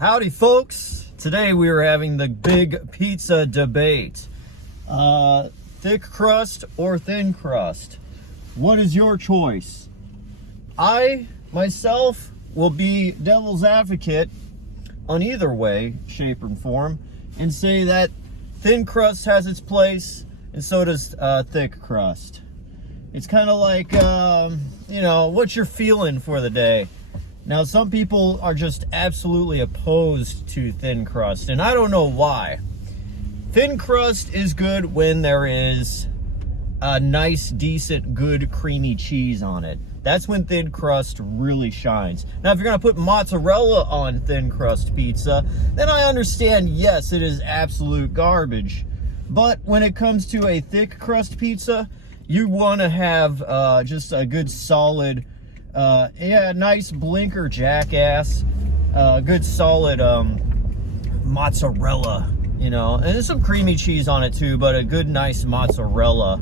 Howdy, folks. Today we are having the big pizza debate. Thick crust or thin crust? What is your choice? I, myself, will be devil's advocate on either way, shape, and form, and say that thin crust has its place, and so does thick crust. It's kind of like, what you're feeling for the day. Now, some people are just absolutely opposed to thin crust, and I don't know why. Thin crust is good when there is a nice, decent, good, creamy cheese on it. That's when thin crust really shines. Now, if you're going to put mozzarella on thin crust pizza, then I understand, yes, it is absolute garbage. But when it comes to a thick crust pizza, you want to have just a good, solid, nice blinker jackass, good solid mozzarella, and there's some creamy cheese on it too, but a good nice mozzarella,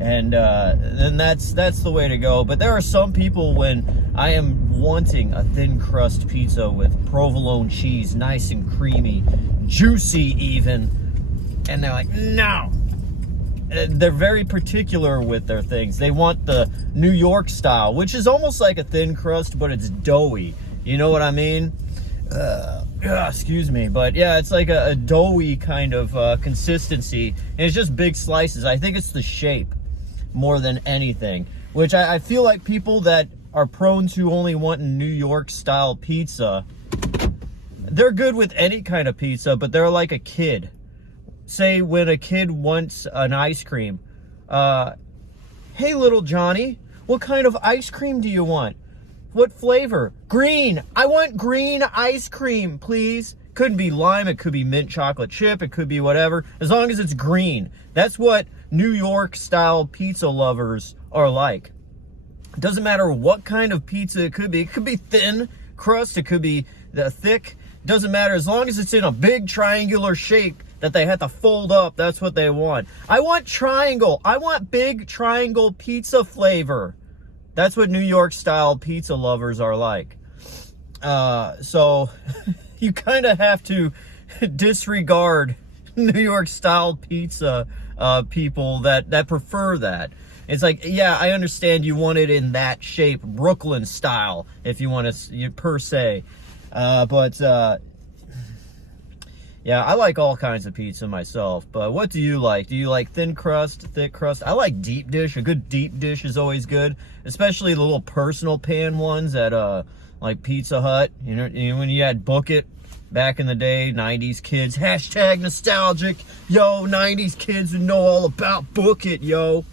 and then that's the way to go. But there are some people, when I am wanting a thin crust pizza with provolone cheese, nice and creamy, juicy even, and they're like, no. They're very particular with their things. They want the New York style, which is almost like a thin crust, but it's doughy. You know what I mean? Excuse me. But yeah, it's like a doughy kind of consistency. And it's just big slices. I think it's the shape more than anything. Which I feel like people that are prone to only wanting New York style pizza, they're good with any kind of pizza, but they're like a kid. Say when a kid wants an ice cream, hey little Johnny, what kind of ice cream do you want? What flavor? Green. I want green ice cream, please. Could be lime, it could be mint chocolate chip, it could be whatever, as long as it's green. That's what New York style pizza lovers are like. It doesn't matter what kind of pizza it could be. It could be thin crust, it could be thick. Doesn't matter, as long as it's in a big triangular shape that they have to fold up. That's what they want. I want triangle. I want big triangle pizza flavor. That's what New York style pizza lovers are like. So you kind of have to disregard New York style pizza people that prefer that. It's like, yeah, I understand you want it in that shape, Brooklyn style, if you want to, per se. Yeah, I like all kinds of pizza myself, but what do you like? Do you like thin crust, thick crust? I like deep dish. A good deep dish is always good, especially the little personal pan ones at like Pizza Hut. You know when you had Book It back in the day, 90s kids, hashtag nostalgic. Yo, 90s kids would know all about Book It, yo.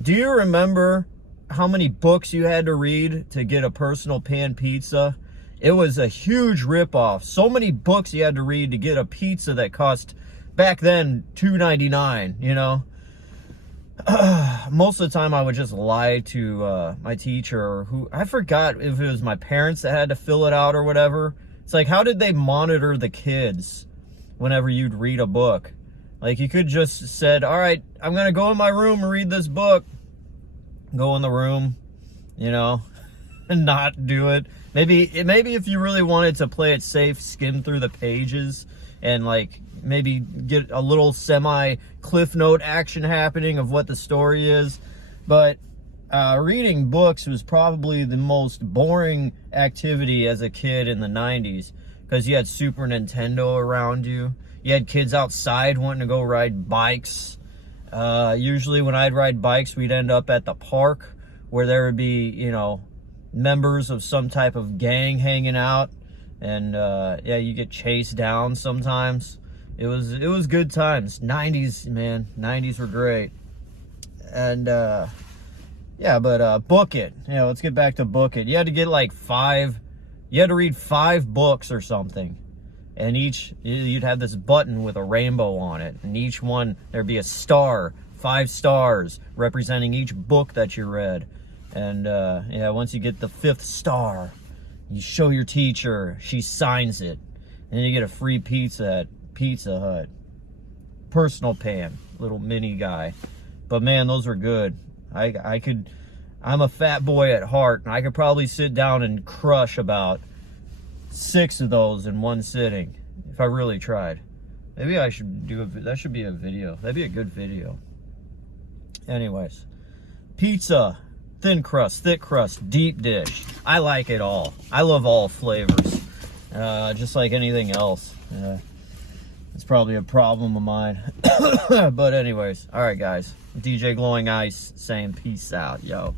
Do you remember how many books you had to read to get a personal pan pizza? It was a huge ripoff. So many books you had to read to get a pizza that cost, back then, $2.99, Most of the time I would just lie to my teacher, who, I forgot if it was my parents that had to fill it out or whatever. It's like, how did they monitor the kids whenever you'd read a book? Like, you could just said, all right, I'm going to go in my room and read this book. Go in the room, and not do it. Maybe if you really wanted to play it safe, skim through the pages and like maybe get a little semi cliff note action happening of what the story is. But reading books was probably the most boring activity as a kid in the 90s, because you had Super Nintendo around you. You had kids outside wanting to go ride bikes. Usually when I'd ride bikes, we'd end up at the park where there would be, members of some type of gang hanging out, and you get chased down sometimes. It was good times. 90s, man. 90s were great. And Book It. Let's get back to Book It. You had to get you had to read 5 books or something, and you'd have this button with a rainbow on it, and each one there'd be a star, 5 stars representing each book that you read. And once you get the 5th star, you show your teacher, she signs it, and then you get a free pizza at Pizza Hut. Personal pan, little mini guy. But man, those were good. I'm a fat boy at heart, and I could probably sit down and crush about 6 of those in one sitting if I really tried. Maybe I should do that should be a video. That'd be a good video. Anyways, pizza, thin crust, thick crust, deep dish. I like it all. I love all flavors, just like anything else. It's probably a problem of mine. But anyways, all right, guys. DJ Glowing Ice saying peace out, yo.